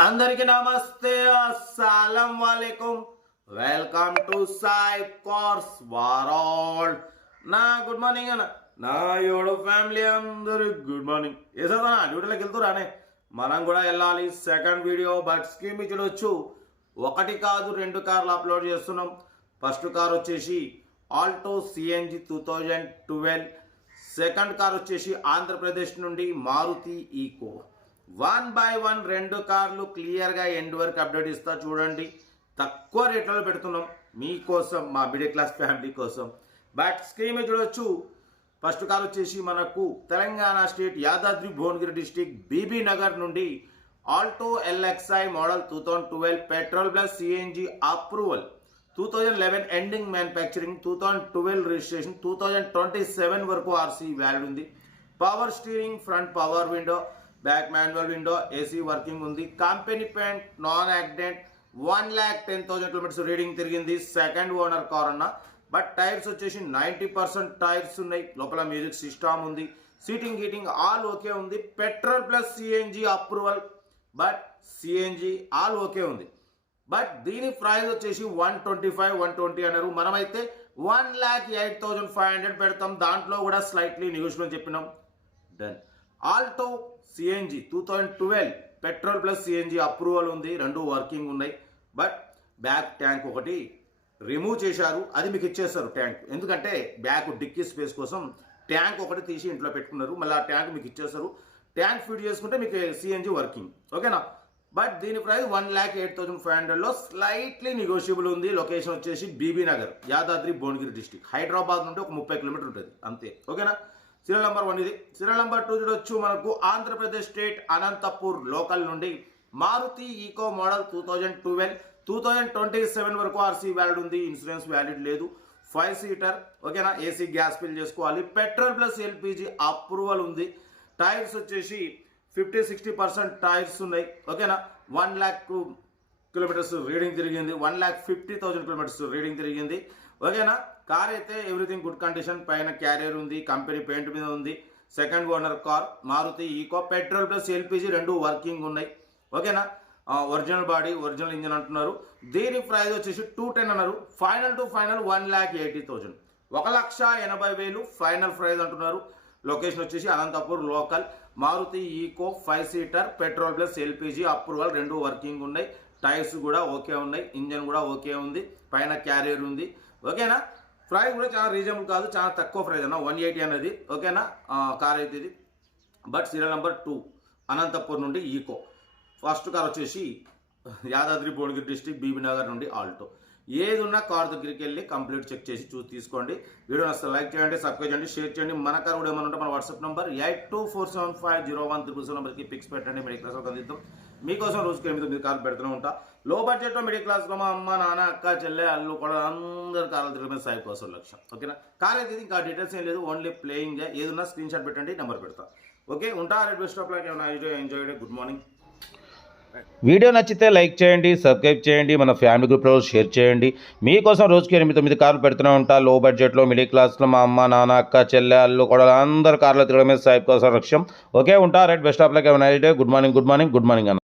అందరికి నమస్తే. అస్సలం వాలేకుం. వెల్కమ్ టు సాయి కోర్స్ వారాల్ నా గుడ్ మార్నింగ్ అన్న. నా యోడు ఫ్యామిలీ అందరు గుడ్ మార్నింగ్. ఏ చదువు డ్యూటీలోకి వెళ్తురానే మనం కూడా వెళ్ళాలి. సెకండ్ వీడియో బట్ స్కీమ్ చూడొచ్చు. ఒకటి కాదు రెండు కార్లు అప్లోడ్ చేస్తున్నాం. ఫస్ట్ కార్ వచ్చేసి Alto CNG two thousand twelve. Second car వచ్చేసి ఆంధ్రప్రదేశ్ నుండి Maruti Eeco. One by one రెండు కార్లు క్లియర్గా ఎండ్ వరకు అప్డేట్ ఇస్తా చూడండి. తక్కువ రేట్లలో పెడుతున్నాం. మీకోసం మా మిడిల్ క్లాస్ ఫ్యామిలీ కోసం. బట్ స్క్రీన్ చూడొచ్చు. ఫస్ట్ కార్ వచ్చేసి మనకు Telangana state Yadadri Bhuvanagiri district BB Nagar నుండి Alto LXi model two thousand twelve petrol plus CNG approval. Two thousand eleven ending manufacturing two thousand twelve registration two thousand twenty seven వరకు RC valid ఉంది. Power steering front power window back manual window AC working ఉంది. Company paint non accident one lakh ten thousand kilometres reading తిరిగింది second owner car అన్న but tyres వచ్చేసి ninety percent tyres ఉన్నాయి. లోపల music system ఉంది. Seating heating all okay ఉంది. Petrol plus CNG approval. But CNG all okay ఉంది. But దీని price వచ్చేసి one twenty five one twenty అన్నారు. మనమైతే one lakh eight thousand five hundred పెడతాం. దాంట్లో కూడా స్లైట్లీ నెగోషియబుల్ చెప్పినాం. Done Alto CNG two thousand twelve petrol plus CNG approval ఉంది. రెండు వర్కింగ్ ఉన్నాయి. బట్ బ్యాక్ ట్యాంక్ ఒకటి రిమూవ్ చేశారు. అది మీకు ఇచ్చేస్తారు ట్యాంక్ ఎందుకంటే బ్యాక్ డిక్కీ స్పేస్ కోసం ట్యాంక్ ఒకటి తీసి ఇంట్లో పెట్టుకున్నారు. మళ్ళీ ఆ ట్యాంక్ మీకు ఇచ్చేస్తారు. ట్యాంక్ ఫిట్ చేసుకుంటే మీకు సిఎన్జి వర్కింగ్ ఓకేనా బట్ దీని price one lakh eight thousand five హండ్రెడ్లో స్లైట్లీ నెగోషియబుల్ ఉంది. లొకేషన్ వచ్చేసి బీబీ నగర్ యాదాద్రి భువనగిరి డిస్టిక్ హైదరాబాద్ నుండి ఒక ముప్పై కిలోమీటర్ ఉంటుంది. అంతే. ఓకేనా సీరియల్ నెంబర్ వన్ ఇది. సీరియల్ నెంబర్ టూ చూడొచ్చు మనకు ఆంధ్రప్రదేశ్ స్టేట్ అనంతపూర్ లోకల్ నుండి Maruti Eeco model two thousand twelve two thousand twenty seven వరకు ఆర్సీ వ్యాలిడ్ ఉంది. ఇన్సూరెన్స్ వ్యాలిడ్ లేదు. ఫైవ్ సీటర్ ఓకేనా? ఏసీ గ్యాస్ ఫిల్ చేసుకోవాలి. పెట్రోల్ ప్లస్ ఎల్పిజి అప్రూవల్ ఉంది. టైర్స్ వచ్చేసి ఫిఫ్టీ సిక్స్టీ పర్సెంట్ టైర్స్ ఉన్నాయి. ఓకేనా? వన్ ల్యాక్ కిలోమీటర్స్ రీడింగ్ తిరిగింది. One lakh fifty thousand kilometres reading తిరిగింది. ఓకేనా? కార్ అయితే ఎవ్రీథింగ్ గుడ్ కండిషన్. పైన క్యారియర్ ఉంది కంపెనీ పెయింట్ మీద ఉంది. Second owner car Maruti Eeco petrol plus LPG రెండు వర్కింగ్ ఉన్నాయి. ఓకేనా? ఒరిజినల్ బాడీ ఒరిజినల్ ఇంజిన్ అంటున్నారు. దీని ప్రైస్ వచ్చేసి టూ టెన్ అన్నారు. Final to final one lakh eighty thousand ఒక లక్ష ఎనభై వేలు ఫైనల్ ప్రైజ్ అంటున్నారు. లొకేషన్ వచ్చేసి Anantapur local. Maruti Eeco five seater petrol plus LPG approval రెండు వర్కింగ్ ఉన్నాయి. టైర్స్ కూడా ఓకే ఉన్నాయి. ఇంజన్ కూడా ఓకే ఉంది. పైన క్యారియర్ ఉంది. ఓకేనా? ప్రైస్ కూడా చాలా రీజనబుల్ కాదు చాలా తక్కువ ప్రైస్ అన్న వన్ ఎయిటీ అనేది. ఓకేనా? కార్ అయితే ఇది. But serial number two Anantapur నుండి ఈకో. ఫస్ట్ కార్ వచ్చేసి యాదాద్రి భువనగిరి డిస్టిక్ బీబీనగర్ నుండి ఆల్టో. ఏది ఉన్నా కార్ దగ్గరికి వెళ్ళి కంప్లీట్ చెక్ చేసి చూసి తీసుకోండి. వీడియో నచ్చితే లైక్ చేయండి సబ్స్క్రైబ్ చేయండి షేర్ చేయండి. మన కార్ కూడా ఏమైనా ఉంటే మన WhatsApp number eight two four seven five zero one triple seven నెంబర్కి పిక్స్ పెట్టండి. మిడిల్ క్లాస్ అందిద్దాం. మీకోసం రోజుకి ఎనిమిది తొమ్మిది కార్లు పెడుతూనే ఉంటా. లో బడ్జెట్లో మిడిల్ క్లాస్లో మా అమ్మ నాన్న అక్క చెల్లె అల్లు కూడా అందరు కార్లు తిరగమే సాయి కోసం లక్ష్యం. ఓకేనా? కార్ అయితే ఇది ఇంకా డీటెయిల్స్ ఏం లేదు ఓన్లీ ప్లేయింగ్. ఏదన్నా స్క్రీన్ షాట్ పెట్టండి నెంబర్ పెడతా. ఓకే? ఉంటా? Red best of luck. Enjoy enjoy good morning. Video నచ్చితే లైక్ చేయండి సబ్స్క్రైబ్ చేయండి మన ఫ్యామిలీ గ్రూప్లో షేర్ చేయండి. మీకోసం రోజుకి ఎనిమిది తొమ్మిది కార్లు పెడుతూనే ఉంటా. లో బడ్జెట్లో మిడిల్ క్లాస్లో మా అమ్మ నాన్న అక్క చెల్లె అల్లు కూడా అందరు కార్లు తిరగడమే సాయి కోసం లక్ష్యం ఓకే ఉంటా. Right best of luck. Day good morning good morning good morning అన్న.